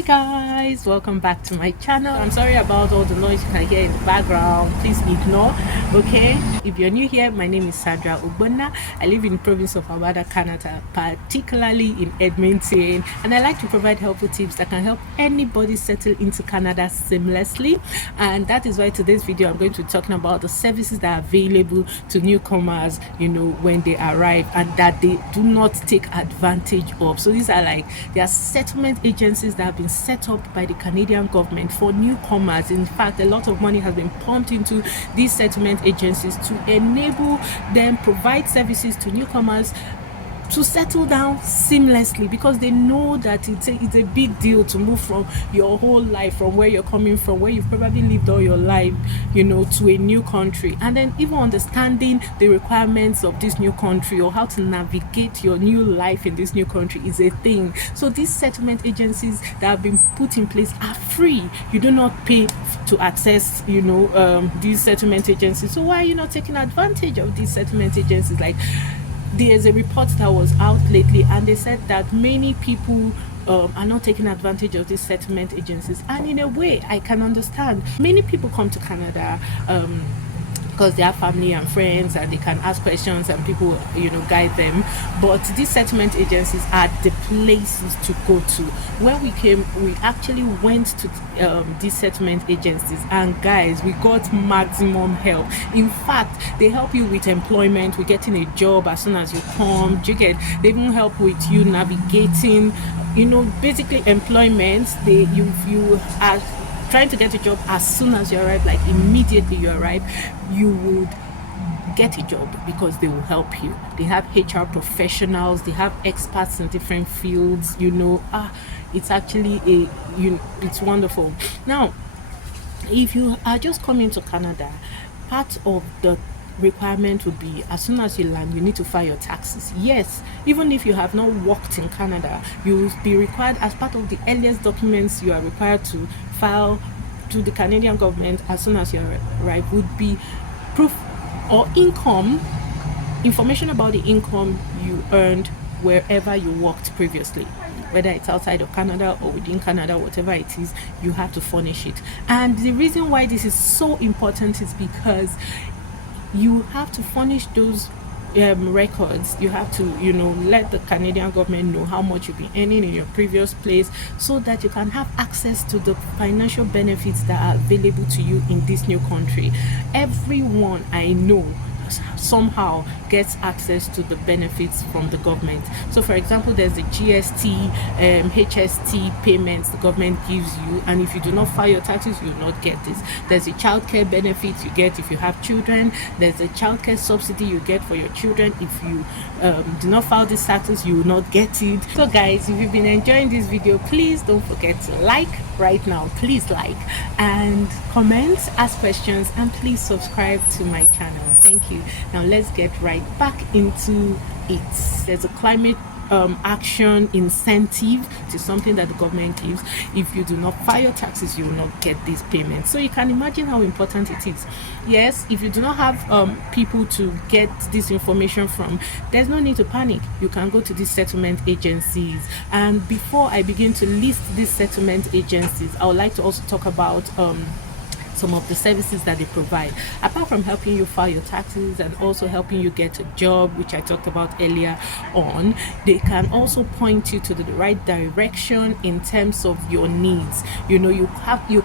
Hi guys, welcome back to my channel. I'm sorry about all the noise you can hear in the background. Please ignore, okay? If you're new here, my name is Sandra Ogbonna. I live in the province of Alberta, Canada, particularly in Edmonton, and I like to provide helpful tips that can help anybody settle into Canada seamlessly. And that is why today's video I'm going to be talking about the services that are available to newcomers, when they arrive, and that they do not take advantage of. So these are they are settlement agencies that have been set up by the Canadian government for newcomers. In fact, a lot of money has been pumped into these settlement agencies to enable them provide services to newcomers to settle down seamlessly, because they know that it's a big deal to move from your whole life, from where you're coming from, where you've probably lived all your life, to a new country, and then even understanding the requirements of this new country or how to navigate your new life in this new country is a thing. So these settlement agencies that have been put in place are free. You do not pay to access these settlement agencies. So why are you not taking advantage of these settlement agencies? There's a report that was out lately, and they said that many people are not taking advantage of these settlement agencies. And in a way, I can understand. Many people come to Canada because they have family and friends, and they can ask questions and people guide them. But these settlement agencies are the places to go to. When we came, we actually went to these settlement agencies, and guys, we got maximum help. In fact, they help you with employment, with getting a job as soon as you come. They even help with you navigating basically employment. You are trying to get a job as soon as you arrive, immediately you arrive, you would get a job because they will help you. They have HR professionals, they have experts in different fields. It's actually it's wonderful. Now, if you are just coming to Canada, part of the requirement would be, as soon as you land, you need to file your taxes. Yes, even if you have not worked in Canada, you will be required, as part of the earliest documents you are required to file to the Canadian government as soon as you arrive, would be proof or income, information about the income you earned wherever you worked previously. Whether it's outside of Canada or within Canada, whatever it is, you have to furnish it. And the reason why this is so important is because you have to furnish those records. You have to let the Canadian government know how much you've been earning in your previous place, so that you can have access to the financial benefits that are available to you in this new country. Everyone I know somehow gets access to the benefits from the government. So for example, there's the GST, HST payments the government gives you, and if you do not file your taxes, you will not get this. There's a childcare benefit you get if you have children. There's a childcare subsidy you get for your children. If you do not file these taxes, you will not get it. So guys, if you've been enjoying this video, please don't forget to like right now. Please like and comment, ask questions, and please subscribe to my channel. Thank you. Now let's get right back into it. There's a climate action incentive to something that the government gives. If you do not file your taxes, you will not get these payments. So you can imagine how important it is. Yes, if you do not have people to get this information from, there's no need to panic. You can go to these settlement agencies. And before I begin to list these settlement agencies, I would like to also talk about some of the services that they provide. Apart from helping you file your taxes and also helping you get a job, which I talked about earlier on, they can also point you to the right direction in terms of your needs. You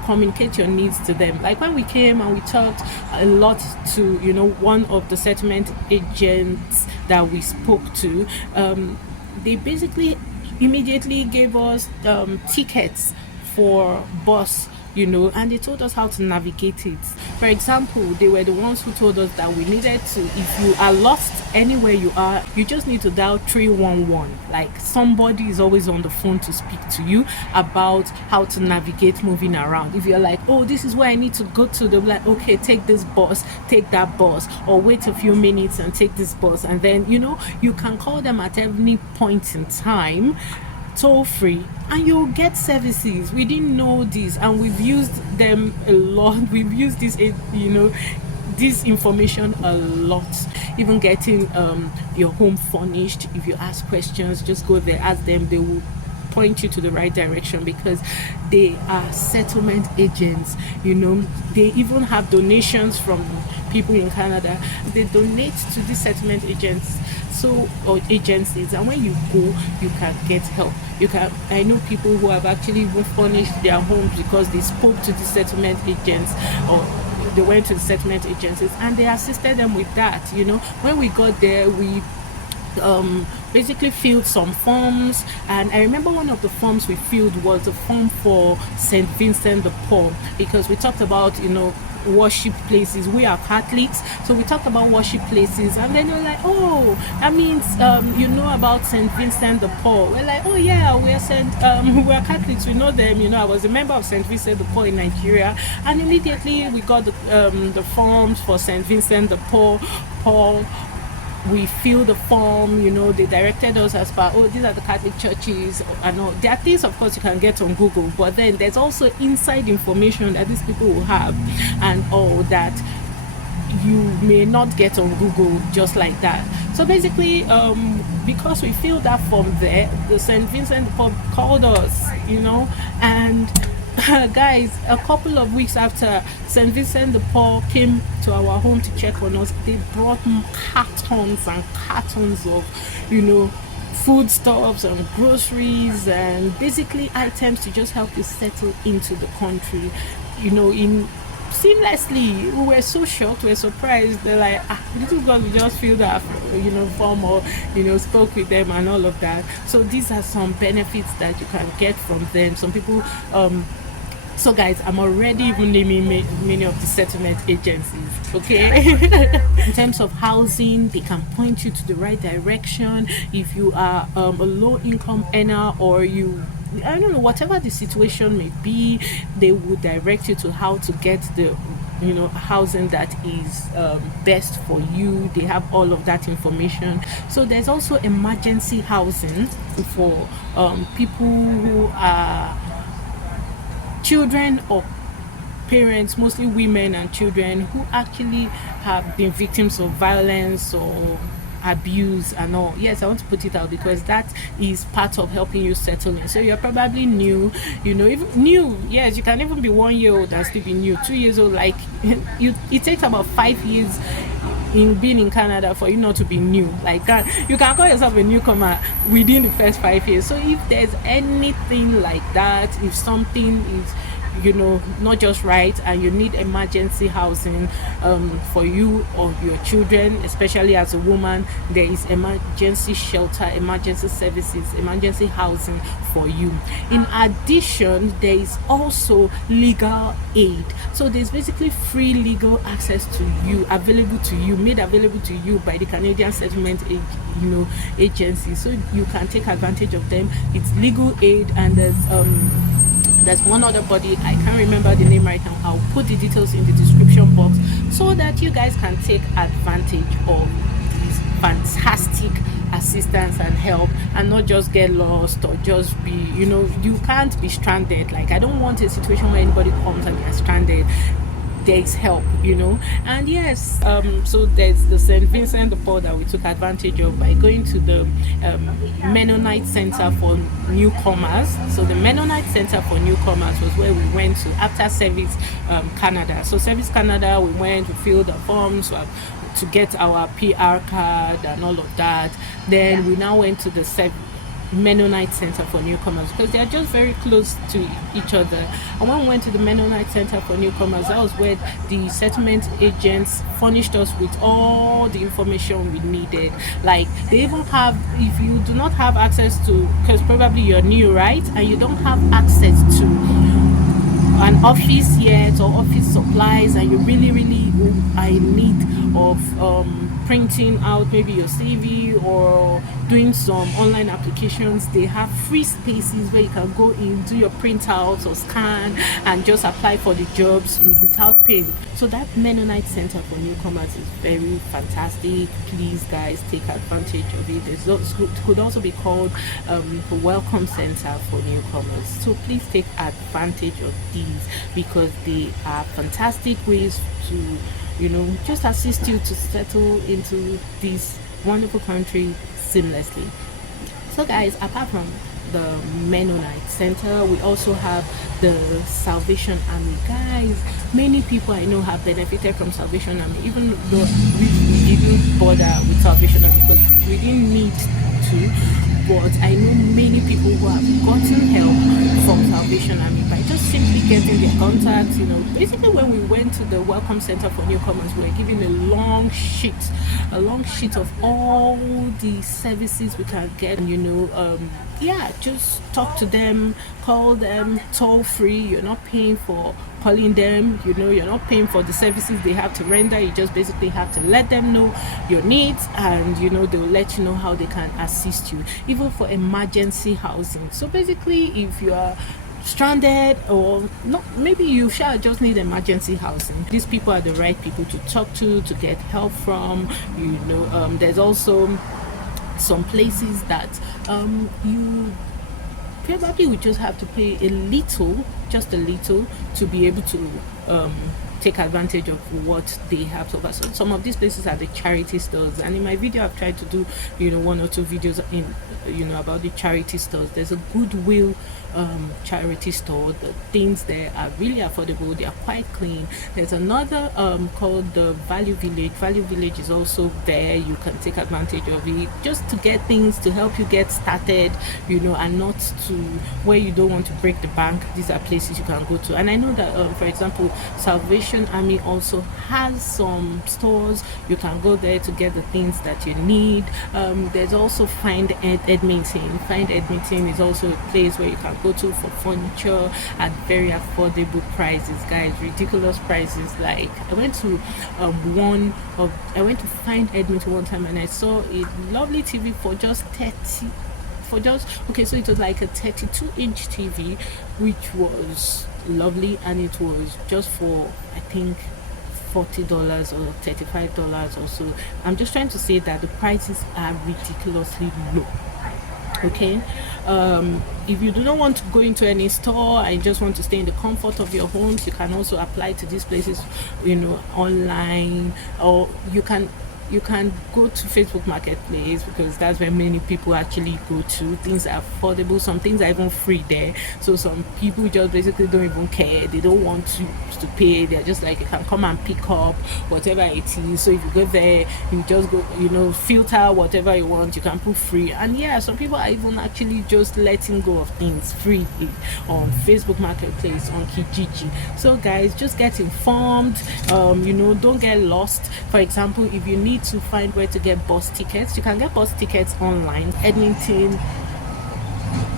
communicate your needs to them. Like when we came and we talked a lot to one of the settlement agents that we spoke to, they basically immediately gave us tickets for bus, and they told us how to navigate it. For example, they were the ones who told us that we needed to, if you are lost anywhere you are, you just need to dial 311. Somebody is always on the phone to speak to you about how to navigate moving around. If you're like, oh, this is where I need to go to, they'll be like, okay, take this bus, take that bus, or wait a few minutes and take this bus. And then you can call them at any point in time, toll free, and you'll get services. We didn't know this, and we've used them a lot. We've used this information a lot. Even getting your home furnished. If you ask questions, just go there, ask them. They will point you to the right direction, because they are settlement agents. They even have donations from people in Canada. They donate to these settlement agents, or agencies, and when you go, you can get help. I know people who have actually even furnished their homes because they spoke to the settlement agents, or they went to the settlement agencies and they assisted them with that. When we got there, we basically filled some forms, and I remember one of the forms we filled was a form for St. Vincent de Paul, because we talked about worship places. We are Catholics, so we talked about worship places, and then you're like, oh, that means about St. Vincent de Paul. We're like, oh yeah, we're Catholics, we know them. I was a member of St. Vincent de Paul in Nigeria, and immediately we got the forms for St. Vincent de Paul. We filled the form, they directed us as far, these are the Catholic churches and all. There are things, of course, you can get on Google, but then there's also inside information that these people will have and all that you may not get on Google just like that. So basically, because we filled that form there, the St. Vincent Pub called us, and guys, a couple of weeks after St. Vincent de Paul came to our home to check on us, they brought cartons and cartons of, foodstuffs and groceries and basically items to just help you settle into the country, in seamlessly. We were so shocked, we were surprised. They're like, little girl, we just filled that form, or spoke with them and all of that. So these are some benefits that you can get from them. Some people so guys, I'm already even naming many of the settlement agencies, okay? In terms of housing, they can point you to the right direction. If you are a low income earner, or I don't know, whatever the situation may be, they will direct you to how to get the housing that is best for you. They have all of that information. So there's also emergency housing for people who are children or parents, mostly women and children, who actually have been victims of violence or abuse and all. Yes, I want to put it out because that is part of helping you settle in. So you're probably new, even new. Yes, you can even be 1 year old and still be new. 2 years old, like it takes about 5 years in being in Canada for you not to be new. Like that, you can call yourself a newcomer within the first 5 years. So if there's anything like that, if something is not just right, and you need emergency housing for you or your children, especially as a woman, there is emergency shelter, emergency services, emergency housing for you. In addition, there is also legal aid. So there's basically free legal access to you, made available to you by the Canadian Settlement Agency. So you can take advantage of them. It's legal aid, and there's one other body, I can't remember the name right now. I'll put the details in the description box so that you guys can take advantage of this fantastic assistance and help, and not just get lost or just be, you can't be stranded. Like, I don't want a situation where anybody comes and they're stranded. There is help, and yes, so there's the St. Vincent de Paul that we took advantage of by going to the Mennonite Center for Newcomers. So the Mennonite Center for Newcomers was where we went to after Service Canada. So Service Canada, we went to fill the forms to get our PR card and all of that. Then we now went to the Mennonite Center for Newcomers, because they are just very close to each other. And when we went to the Mennonite Center for Newcomers, that was where the settlement agents furnished us with all the information we needed. Like, they even have, if you do not have access to, because probably you're new, right, and you don't have access to an office yet, or office supplies, and you really are in need of printing out maybe your CV or doing some online applications, they have free spaces where you can go in, do your printouts or scan, and just apply for the jobs without paying. So that Mennonite Center for Newcomers is very fantastic. Please, guys, take advantage of it. It could also be called the Welcome Center for Newcomers. So please take advantage of these, because they are fantastic ways to just assist you to settle into this wonderful country seamlessly. So guys, apart from the Mennonite Center. We also have the Salvation Army. Guys, many people I know have benefited from Salvation Army, even though we didn't bother with Salvation Army because we didn't need to. But I know many people who have gotten help from Salvation Army by just simply getting their contacts. Basically when we went to the Welcome Center for Newcomers, we were given a long sheet of all the services we can get. Just talk to them, call them toll free. You're not paying for calling them, you're not paying for the services they have to render. You just basically have to let them know your needs, and they'll let you know how they can assist you, even for emergency housing. So basically, if you are stranded or not, maybe you shall just need emergency housing, these people are the right people to talk to get help from. There's also some places that you probably would just have to pay just a little to be able to take advantage of what they have to offer. So some of these places are the charity stores, and in my video I've tried to do one or two videos about the charity stores. There's a Goodwill charity store. The things there are really affordable, they are quite clean. There's another called the Value Village is also there. You can take advantage of it just to get things to help you get started, and not to where you don't want to break the bank. These are places you can go to. And I know that for example, Salvation Army also has some stores. You can go there to get the things that you need. There's also Find Edmonton. Find Edmonton is also a place where you can go to for furniture at very affordable prices, guys. Ridiculous prices. Like I went to Find Edmonton one time, and I saw a lovely TV for just so it was like a 32-inch TV, which was lovely, and it was just for I think $40 or $35 or so. I'm just trying to say that the prices are ridiculously low. Okay, if you do not want to go into any store and just want to stay in the comfort of your homes, you can also apply to these places online, or you can go to Facebook Marketplace, because that's where many people actually go to. Things are affordable, some things are even free there. So some people just basically don't even care, they don't want to pay. They're just like, you can come and pick up whatever it is. So if you go there, you just go filter whatever you want, you can put free. And yeah, some people are even actually just letting go of things free on Facebook Marketplace, on Kijiji. So guys, just get informed. Don't get lost. For example, if you need to find where to get bus tickets, you can get bus tickets online. Edmonton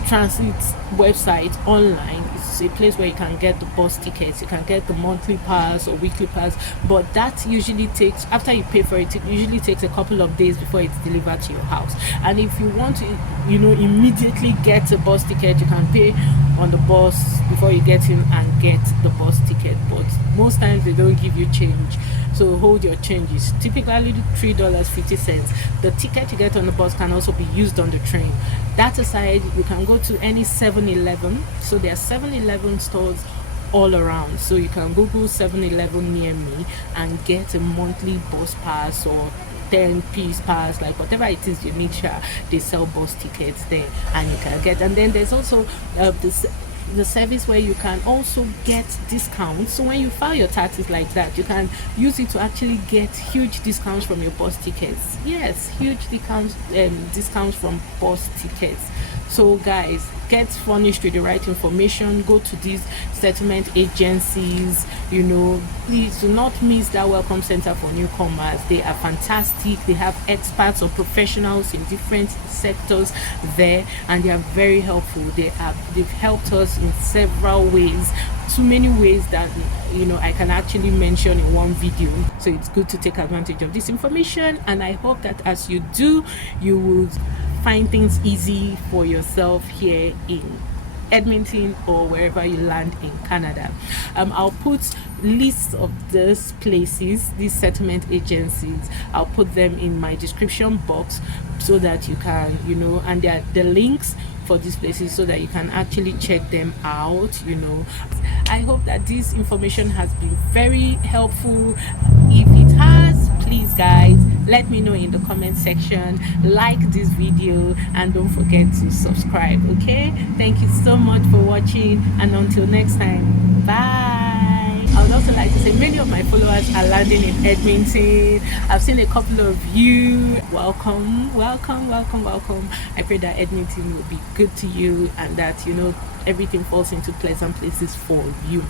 Transit website online is a place where you can get the bus tickets. You can get the monthly pass or weekly pass, but that usually takes, after you pay for it, it usually takes a couple of days before it's delivered to your house. And if you want to immediately get a bus ticket, you can pay on the bus before you get in and get the bus ticket. But most times they don't give you change, so hold your changes. Typically $3.50. The ticket you get on the bus can also be used on the train. That aside, you can go to any 7-Eleven. So there are 7-Eleven stores all around, so you can Google 7-Eleven near me and get a monthly bus pass or 10-piece pass, like whatever it is you need. They sell bus tickets there, and you can get. And then there's also the service where you can also get discounts. So when you file your taxes like that, you can use it to actually get huge discounts from your bus tickets. Yes, huge discounts from bus tickets. So guys, get furnished with the right information. Go to these settlement agencies. Please do not miss that Welcome Center for Newcomers. They are fantastic. They have experts or professionals in different sectors there, and they are very helpful. They've helped us in several ways, too many ways that I can actually mention in one video. So it's good to take advantage of this information, and I hope that as you do, you will find things easy for yourself here in Edmonton or wherever you land in Canada. I'll put lists of these places, these settlement agencies. I'll put them in my description box so that you can, and there are the links for these places so that you can actually check them out. I hope that this information has been very helpful. If it has, please guys, let me know in the comment section, like this video, and don't forget to subscribe. Okay, thank you so much for watching, and until next time, bye. I would also like to say many of my followers are landing in Edmonton. I've seen a couple of you. Welcome, welcome, welcome, welcome. I pray that Edmonton will be good to you, and that everything falls into pleasant places for you.